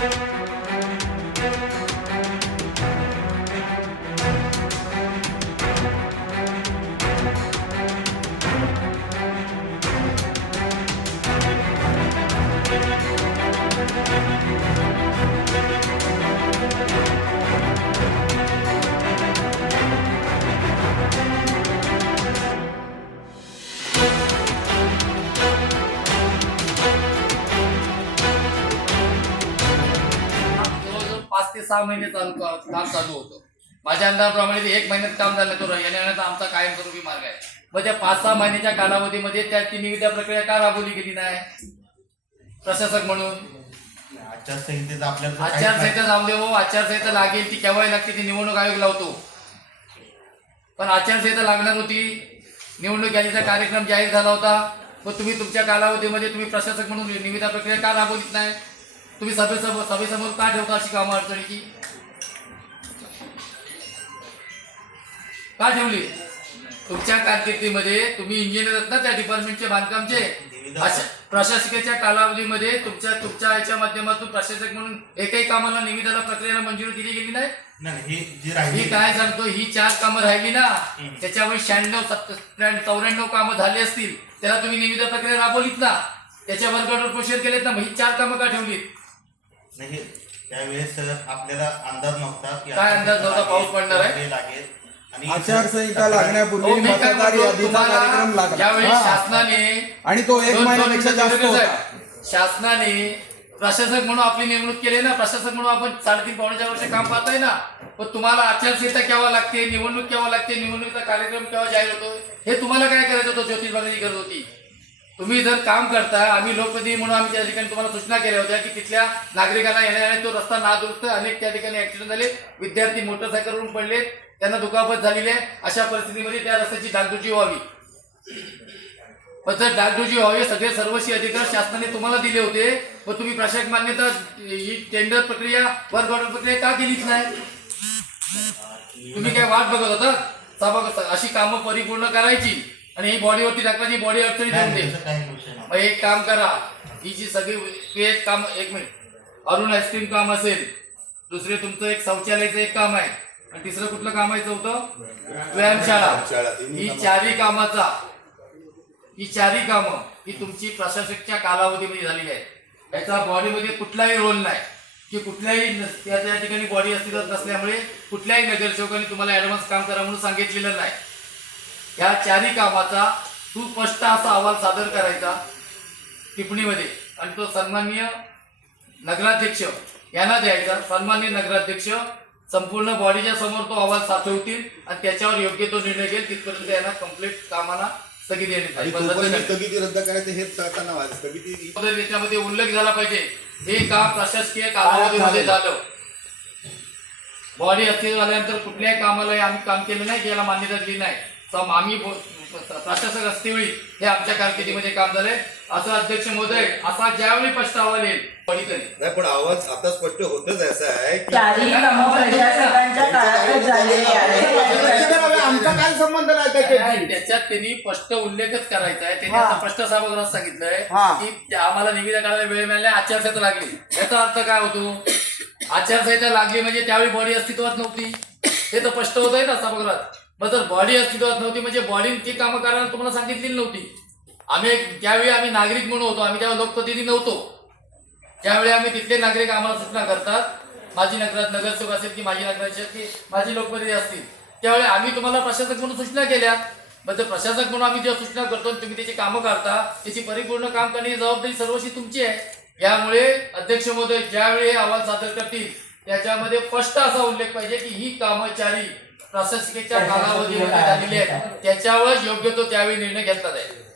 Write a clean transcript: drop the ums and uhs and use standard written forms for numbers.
5 ते 6 महिने काम चालू होतं. माझ्या अंदाजाप्रमाणे 1 महिन्यात काम झालं तर येण्याचा आमचा कायमस्वरूपी मार्ग आहे. मग त्या 5-6 महिन्याच्या कालावधीमध्ये त्याची निविदा प्रक्रिया का राबवली गेली नाही प्रशासक म्हणून? आचारसंहिता जाऊ दे हो, आचारसंहिता लागेल ती केव्हाही लागते, ती निवडणूक आयोग लावतो. पण आचारसंहिता लागणार होती, निवडणूक यादीचा कार्यक्रम जाहीर झाला होता. मग तुम्ही तुमच्या कालावधीमध्ये तुम्ही प्रशासक म्हणून निविदा प्रक्रिया का राबवलीत नाही? तुम्ही सभेसमोर का ठेवता अशी कामं अडचणीची? का ठेवली? तुमच्या कारकिर्दीमध्ये तुम्ही इंजिनियर आहेत ना त्या डिपार्टमेंटचे बांधकामचे, अशा प्रशासकीच्या कालावधीमध्ये तुमच्या याच्या माध्यमातून प्रशासक म्हणून एकही कामाला निविदाला प्रक्रियेला मंजुरी दिली गेली नाही. ही काय सांगतो, ही 4 कामं राहिली ना, त्याच्यामुळे 96-94 कामं झाली असतील, त्याला तुम्ही निविदा प्रक्रिया राबवलीत ना, त्याच्या वर्गावर प्रोसिजर केलेत ना, ही 4 कामं का ठेवलीत? नाही, त्यावेळेस आपल्याला अंदाज नव्हता की काय अंदाज नव्हता पाऊस पडणार आहे लागेल आणि आचारसंहिता लागण्यापूर्वी मतदार यादीचा कार्यक्रम लागला. ज्यावेळी शासनाने आणि तो 1 महिन्यापेक्षा जास्त होता. शासनाने प्रशासक म्हणून आपली नेमणूक केली ना, प्रशासक म्हणून आपण 3.5-4 वर्ष काम पाहताय ना. पण तुम्हाला आचारसंहिता केव्हा लागते, निवडणूक केव्हा लागते, निवडणुकीचा कार्यक्रम केव्हा जाहीर होतो, हे तुम्हाला काय करायचं होतं? ज्योतिष बघायची गरज होती. तुम्ही जर काम करताय, आम्ही लोकप्रतिनिधी म्हणून आम्ही त्या ठिकाणी तुम्हाला सूचना केल्या होत्या की तिथल्या नागरिकांना येण्याने तो रस्ता नादुरुस्त, अनेक त्या ठिकाणी ऍक्सिडेंट झाले, विद्यार्थी मोटरसायकलवरून पडले, त्यांना दुखापत झालेली आहे. अशा परिस्थितीमध्ये त्या रस्त्याची डागडुजी व्हावी. पण जर डागडुजी व्हावी सगळे सर्वस्वी अधिकार शासनाने तुम्हाला दिले होते, व तुम्ही प्रशासक मान्यता ही टेंडर प्रक्रिया वर्ग ऑर्डर प्रक्रिया का केलीच नाही? तुम्ही काय वाट बघत होता? अशी कामं परिपूर्ण करायची आणि ही बॉडीवरती टाकण्याची, बॉडी अडचणी देऊन दे. मग एक काम करा, ही जी सगळी एक काम, 1 मिनिट, अरुण आईस्क्रीम काम असेल, दुसरे तुमचं एक शौचालयाचं एक काम आहे, आणि तिसरं कुठलं काम आहे? चौथं व्यायामशाळा. ही 4ही कामं ही तुमची प्रशासकच्या कालावधीमध्ये झालेली आहे. याचा बॉडीमध्ये कुठलाही रोल नाही की कुठल्याही त्या ठिकाणी बॉडी अस्तित्वात नसल्यामुळे कुठल्याही नगरसेवकांनी तुम्हाला ऍडव्हान्स काम करा म्हणून सांगितलेलं नाही. या 4ही कामाचा सुस्पष्ट असा अहवाल सादर करायचा टिप्पणीमध्ये, आणि तो सन्माननीय नगराध्यक्ष यांना द्यायचा. सन्माननीय नगराध्यक्ष संपूर्ण बॉडीच्या समोर तो अहवाल साठवतील आणि त्याच्यावर योग्य तो निर्णय घेईल. तिथपर्यंत यांना कंप्लीट कामाला स्थगिती देण्यात स्थगिती रद्द करायचं हेच कळताना स्थगिती त्याच्यामध्ये उल्लेख झाला पाहिजे. हे काम प्रशासकीय कालावधीमध्ये झालं. बॉडी अस्तित्व झाल्यानंतर कुठल्याही कामाला आम्ही काम केलं नाही, याला मान्यता दिली नाही. आम्ही प्रशासक असतेवेळी हे आमच्या कारकिर्दीमध्ये काम झालंय असं अध्यक्ष महोदय असा ज्यावेळी स्पष्ट अहवाल येईल नाही, पण आवाज आता स्पष्ट होतच असा आहे की आमचा काय संबंध नाही. त्याच्यात त्यांनी स्पष्ट उल्लेखच करायचा आहे. त्यांनी आता स्पष्ट सभागृहात सांगितलंय की आम्हाला निविदा काढायला वेळ मिळाला, आचारसंहिता लागली. याचा अर्थ काय होतो? आचारसंहिता लागली म्हणजे त्यावेळी बॉडी अस्तित्वात नव्हती, हे तर स्पष्ट होत आहे ना सभागृहात. मग जर बॉडी अस्तित्वात नव्हती म्हणजे बॉडीने ती कामं करायला तुम्हाला सांगितलेली नव्हती. त्यावेळी आम्ही नागरिक म्हणून होतो, आम्ही तेव्हा लोकप्रतिनिधी नव्हतो. ज्यावेळी आम्ही तिथले नागरिक आम्हाला सूचना करतात, माझी नगरसेवक असेल की माझी नगराध्यक्ष की माझी लोकप्रतिनिधी असतील, त्यावेळी आम्ही तुम्हाला प्रशासक म्हणून सूचना केल्या. मग जर प्रशासक म्हणून आम्ही जेव्हा सूचना करतो तुम्ही त्याची कामं करता, त्याची परिपूर्ण काम करण्याची जबाबदारी सर्वस्वी तुमची आहे. यामुळे अध्यक्ष महोदय ज्यावेळी अहवाल सादर करतील त्याच्यामध्ये स्पष्ट असा उल्लेख पाहिजे की ही कामं 4ही प्रशासकीच्या कालावधीमध्ये झालेली आहेत, त्याच्यावर योग्य तो त्यावेळी निर्णय घेतला जाईल.